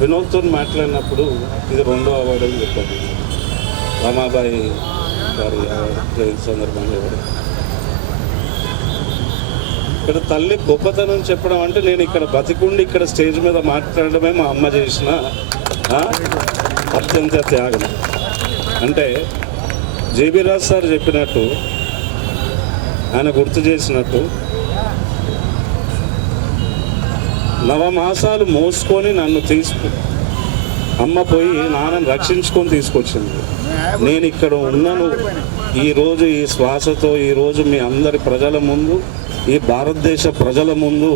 వినోద్తో మాట్లాడినప్పుడు ఇది రెండో అవార్డు అని చెప్పారు. రమాబాయి గారి జయంతి సందర్భంగా ఇవ్వడం ఇక్కడ తల్లి గొప్పతనం చెప్పడం అంటే నేను ఇక్కడ బతికుండి ఇక్కడ స్టేజ్ మీద మాట్లాడడమే మా అమ్మ చేసిన అత్యంత త్యాగం. అంటే జేబీ రాజ్ సార్ చెప్పినట్టు ఆయన గుర్తు చేసినట్టు నవమాసాలు మోసుకొని నన్ను తీసుకు అమ్మ పోయి నాన్నని రక్షించుకొని తీసుకొచ్చింది. నేను ఇక్కడ ఉన్నాను. ఈరోజు ఈ శ్వాసతో ఈరోజు మీ అందరి ప్రజల ముందు ఈ భారతదేశ ప్రజల ముందు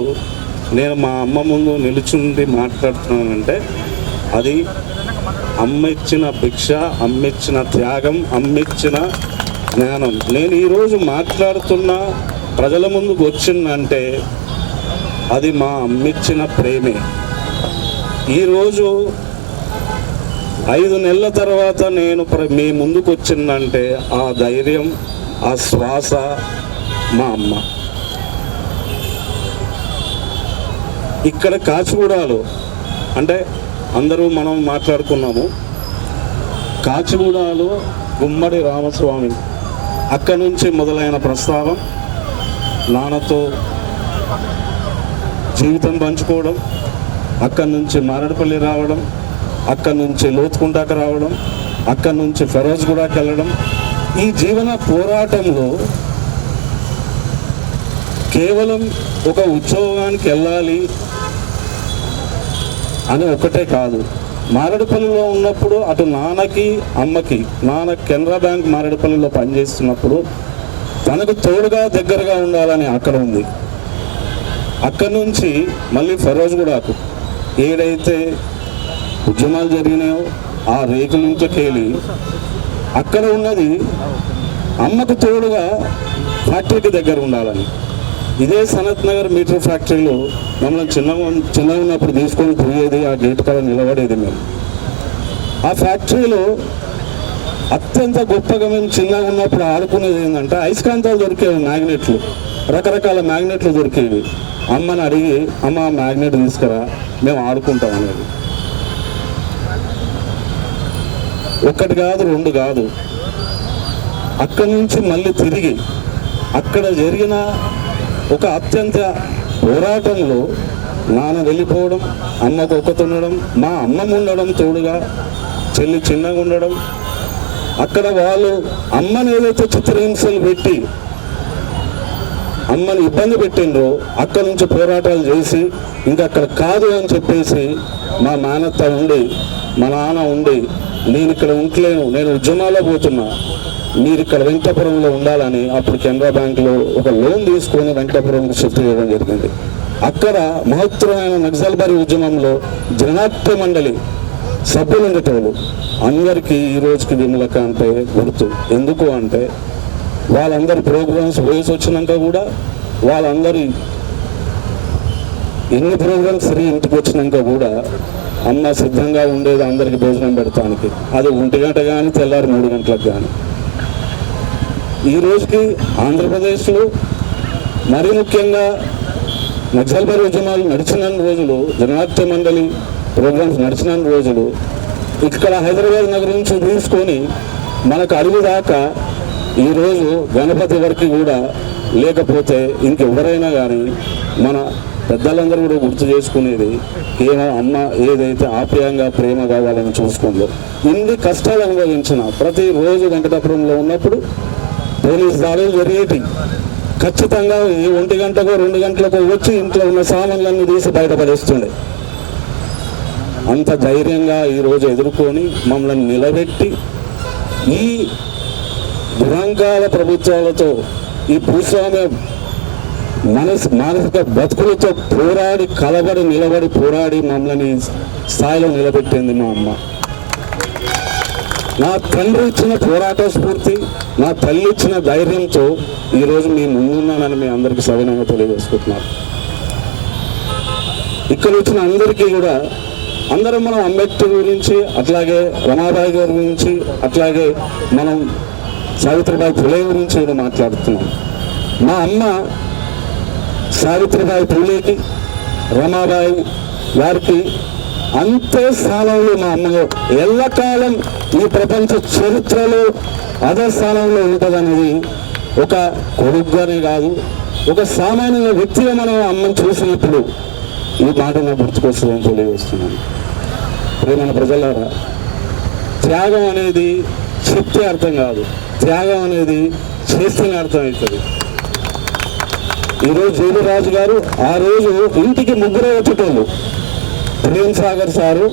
నేను మా అమ్మ ముందు నిలుచుండి మాట్లాడుతున్నానంటే అది అమ్మిచ్చిన భిక్ష అమ్మిచ్చిన త్యాగం అమ్మిచ్చిన జ్ఞానం. నేను ఈరోజు మాట్లాడుతున్న ప్రజల ముందుకు వచ్చిందంటే అది మా అమ్మిచ్చిన ప్రేమే. ఈరోజు ఐదు నెలల తర్వాత నేను ప్ర- మీ ముందుకు వచ్చిందంటే ఆ ధైర్యం ఆ శ్వాస మా అమ్మ. ఇక్కడ కాచిగూడలో అంటే అందరూ మనం మాట్లాడుకున్నాము. కాచిగూడలో గుమ్మడి రామస్వామి అక్కడి నుంచి మొదలైన ప్రస్తావం నాన్నతో జీవితం పంచుకోవడం అక్కడి నుంచి మారడపల్లి రావడం అక్కడి నుంచి లోతుకుంటాక రావడం అక్కడి నుంచి ఫెరోజ్గూడకి వెళ్ళడం. ఈ జీవన పోరాటంలో కేవలం ఒక ఉద్యోగానికి వెళ్ళాలి అని ఒకటే కాదు. మారేడుపల్లిలో ఉన్నప్పుడు అటు నాన్నకి అమ్మకి నాన్న కెనరా బ్యాంక్ మారేడుపల్లిలో పనిచేస్తున్నప్పుడు తనకు తోడుగా దగ్గరగా ఉండాలని అక్కడ ఉంది. అక్కడి నుంచి మళ్ళీ ఫెరోజ్గూడకు ఏడైతే ఉద్యమాలు జరిగినాయో ఆ రేకుల కేలి అక్కడ ఉన్నది అమ్మకు తోడుగా ఫ్యాక్టరీకి దగ్గర ఉండాలని. ఇదే సనత్ నగర్ మీటర్ ఫ్యాక్టరీలో మమ్మల్ని చిన్న చిన్నగా ఉన్నప్పుడు తీసుకొని పోయేది ఆ గేట్ కాడ నిలబడేది మేము. ఆ ఫ్యాక్టరీలో అత్యంత గొప్పగా మేము చిన్నగా ఉన్నప్పుడు ఆడుకునేది ఏంటంటే అయస్కాంతాలు దొరికేవి మ్యాగ్నెట్లు. రకరకాల మ్యాగ్నెట్లు దొరికేవి. అమ్మని అడిగి అమ్మ మ్యాగ్నెట్ తీసుకురా మేము ఆడుకుంటాం అనేది. ఒక్కటి కాదు రెండు కాదు. అక్కడి నుంచి మళ్ళీ తిరిగి అక్కడ జరిగిన ఒక అత్యంత పోరాటంలో నాన్న వెళ్ళిపోవడం అమ్మకు ఒక్కతుండడం మా అమ్మమ్మ ఉండడం తోడుగా చెల్లి చిన్నగా ఉండడం. అక్కడ వాళ్ళు అమ్మని ఏదైతే చిత్రహింసలు పెట్టి అమ్మని ఇబ్బంది పెట్టిండ్రు. అక్కడ నుంచి పోరాటాలు చేసి ఇంకా అక్కడ కాదు అని చెప్పేసి మా నాన్నత్త ఉండి మా నాన్న ఉండి నేను ఇక్కడ ఉంటలేను నేను ఉద్యమాల్లో పోతున్నా. మీరు ఇక్కడ వెంకటపురంలో ఉండాలని అప్పుడు కెనరా బ్యాంకులో ఒక లోన్ తీసుకొని వెంకటపురంకి షిఫ్ట్ చేయడం జరిగింది. అక్కడ మహత్తరమైన నక్సల్బరి ఉద్యమంలో జనాట్య మండలి సభ్యులు ఉండేటోళ్ళు. అందరికీ ఈ రోజుకి విమలక అంటే గుర్తు. ఎందుకు అంటే వాళ్ళందరి ప్రోగ్రామ్స్ వయసు వచ్చినాక కూడా వాళ్ళందరి ఎన్ని ప్రోగ్రామ్స్ ఫ్రీ ఇంటికి వచ్చినాక కూడా అమ్మ సిద్ధంగా ఉండేది అందరికి భోజనం పెడతానికి. అది ఒంటి గంట కానీ తెల్లారి మూడు గంటలకు కానీ ఈ రోజుకి ఆంధ్రప్రదేశ్లో మరీ ముఖ్యంగా నక్సల్బరీ ఉద్యమాలు నడిచిన రోజులు జనార్దన మండలి ప్రోగ్రామ్స్ నడిచిన రోజులు ఇక్కడ హైదరాబాద్ నగరం నుంచి తీసుకొని మనకు అడవి దాకా ఈరోజు గణపతి వరకు కూడా లేకపోతే ఇంకెవరైనా కానీ మన పెద్దలందరూ కూడా గుర్తు చేసుకునేది ఏమో అమ్మ ఏదైతే ఆప్యాయంగా ప్రేమగా వాళ్ళని చూసుకుందో ఇన్ని కష్టాలు అనుభవించిన ప్రతిరోజు వెంకటాపురంలో ఉన్నప్పుడు పోలీస్ దాడులు జరిగేటి ఖచ్చితంగా ఈ ఒంటి గంటకో రెండు గంటలకో వచ్చి ఇంట్లో ఉన్న సామాన్లన్నీ తీసి బయటపడేస్తుండే అంత ధైర్యంగా ఈరోజు ఎదుర్కొని మమ్మల్ని నిలబెట్టి ఈ దురంకాల ప్రభుత్వాలతో ఈ భూస్వామ్య మనసు మానసిక బతుకులతో పోరాడి కలబడి నిలబడి పోరాడి మమ్మల్ని స్థాయిలో నిలబెట్టింది మా అమ్మ. నా తండ్రి ఇచ్చిన పోరాట స్ఫూర్తి నా తల్లి ఇచ్చిన ధైర్యంతో ఈరోజు మీ ముందున్నానని మీ అందరికీ సవినంగా తెలియజేసుకుంటున్నారు ఇక్కడ వచ్చిన అందరికీ కూడా అందరం మనం అంబేద్కర్ గురించి అట్లాగే రమాబాయి గారి గురించి అట్లాగే మనం సావిత్రిబాయి పులే గురించి కూడా మాట్లాడుతున్నాను మా అమ్మ సావిత్రిబాయి పులేకి రమాబాయి వారికి అంతే స్థానంలో మా అమ్మ ఎల్లకాలం ఈ ప్రపంచ చరిత్రలో అదే స్థానంలో ఉంటుందనేది ఒక కొడుకుగానే కాదు ఒక సామాన్య వ్యక్తిగా మనం అమ్మని చూసినప్పుడు ఈ మాట నా గుర్తుకొస్తుందని తెలియజేస్తున్నాను. ప్రేమ ప్రజలారా త్యాగం అనేది చెప్తే అర్థం కాదు. త్యాగం అనేది చేస్తేనే అర్థమవుతుంది. ఈరోజు జైలురాజు గారు ఆ రోజు ఇంటికి ముగ్గురే వచ్చేటోళ్ళు. ప్రేమ్ సాగర్ సారు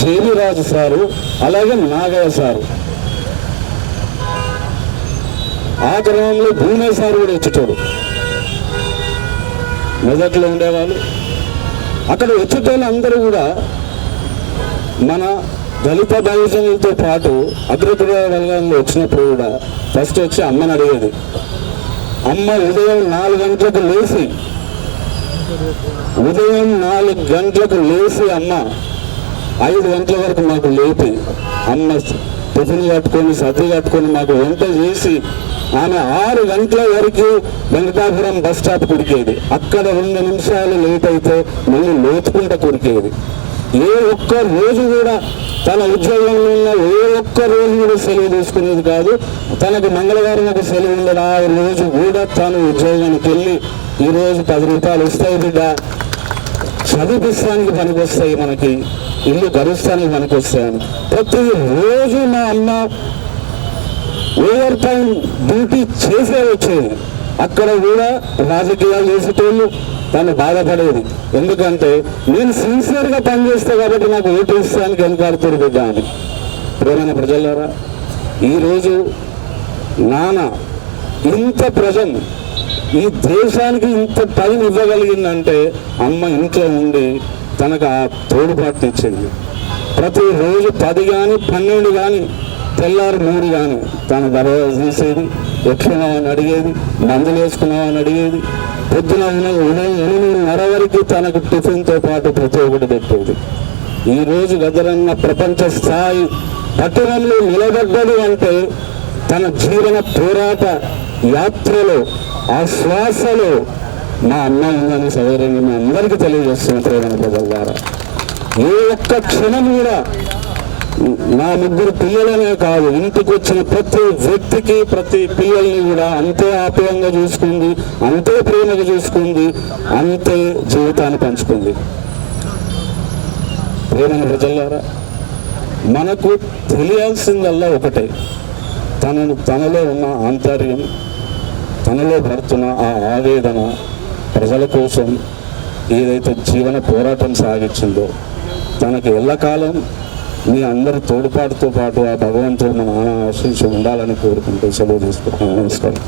జైలురాజు రాజు సారు అలాగే నాగయ్య సారు. ఆ క్రమంలో భూమే సారు కూడా వచ్చేటోడు మెదక్లో ఉండేవాళ్ళు. అక్కడ వచ్చేటోళ్ళు అందరూ కూడా మన దళిత బహుజనులతో పాటు అగ్రకుల వర్గంలో వచ్చినప్పుడు కూడా ఫస్ట్ వచ్చి అమ్మని అడిగేది. అమ్మ ఉదయం నాలుగు గంటలకు లేచి ఉదయం నాలుగు గంటలకు లేచి అమ్మ ఐదు గంటల వరకు మాకు లేపి అమ్మ టిఫిన్ కట్టుకొని సర్ది కట్టుకొని మాకు వంట చేసి ఆమె ఆరు గంటల వరకు వెంకటాపురం బస్ స్టాప్ కురికేది. అక్కడ రెండు నిమిషాలు లేట్ అయితే మళ్ళీ లోతుకుంట కురికేది. ఏ ఒక్క రోజు కూడా తన ఉద్యోగంలో ఉన్న ఏ ఒక్క రోజు కూడా సెలవు తీసుకునేది కాదు. తనకు మంగళవారం ఒక సెలవు ఉండదు. ఆ రోజు కూడా తను ఉద్యోగానికి వెళ్ళి ఈ రోజు పది రూపాయలు వస్తాయి బిడ్డ. చదివిస్తానికి పనికొస్తాయి మనకి. ఇల్లు గరుస్తానికి పనికొస్తాయని. ప్రతి రోజు మా అమ్మ ఓవర్ టైం డ్యూటీ చేసే వచ్చేది. అక్కడ కూడా రాజకీయాలు చేసేటోళ్ళు తను బాధపడేది. ఎందుకంటే నేను సిన్సియర్గా పనిచేస్తా కాబట్టి నాకు ఓటు ఇస్తానికి వెనకాడుతుంది బిడ్డ అని ప్రేమైన ప్రజలారా ఈరోజు నాన్న ఇంత ప్రజెంట్ ఈ దేశానికి ఇంత టైం ఇవ్వగలిగిందంటే అమ్మ ఇంట్లో ఉండి తనకు ఆ తోడుపాటునిచ్చింది. ప్రతిరోజు పది కానీ పన్నెండు కానీ తెల్లారి మూడు కానీ తన దర్వాజ తీసేది ఎట్లున్నామని అడిగేది మందులు వేసుకున్నామని అడిగేది పొద్దున ఉదయం ఎనిమిదిన్నర వరకు తనకు టిఫిన్తో పాటు ప్రతి ఒక్కటి పెట్టేది. ఈ రోజు ప్రపంచ స్థాయి పట్టణంలో నిలబడ్డది అంటే తన జీవన పోరాట యాత్రలో ఆ శ్వాసలో మా అమ్మ ఉందని సదరంగా మీ అందరికీ తెలియజేస్తున్న ప్రేమ ప్రజల ద్వారా. ఏ ఒక్క క్షణం కూడా నా ముగ్గురు పిల్లలనే కాదు ఇంటికి వచ్చిన ప్రతి వ్యక్తికి ప్రతి పిల్లల్ని కూడా అంతే ఆప్యాయంగా చూసుకుంది అంతే ప్రేమగా చూసుకుంది అంతే జీవితాన్ని పంచుకుంది. ప్రేమైన ప్రజలారా మనకు తెలియాల్సిందల్లా ఒకటే. తనను తనలో ఉన్న ఆంతర్యం తనలో పడుతున్న ఆ ఆవేదన ప్రజల కోసం ఏదైతే జీవన పోరాటం సాగించిందో తనకు ఎల్లకాలం మీ అందరి తోడ్పాటుతో పాటు ఆ భగవంతుడు మన ఆశించి ఉండాలని కోరుకుంటూ సెలవు తీసుకుంటున్నాను. నమస్కారం.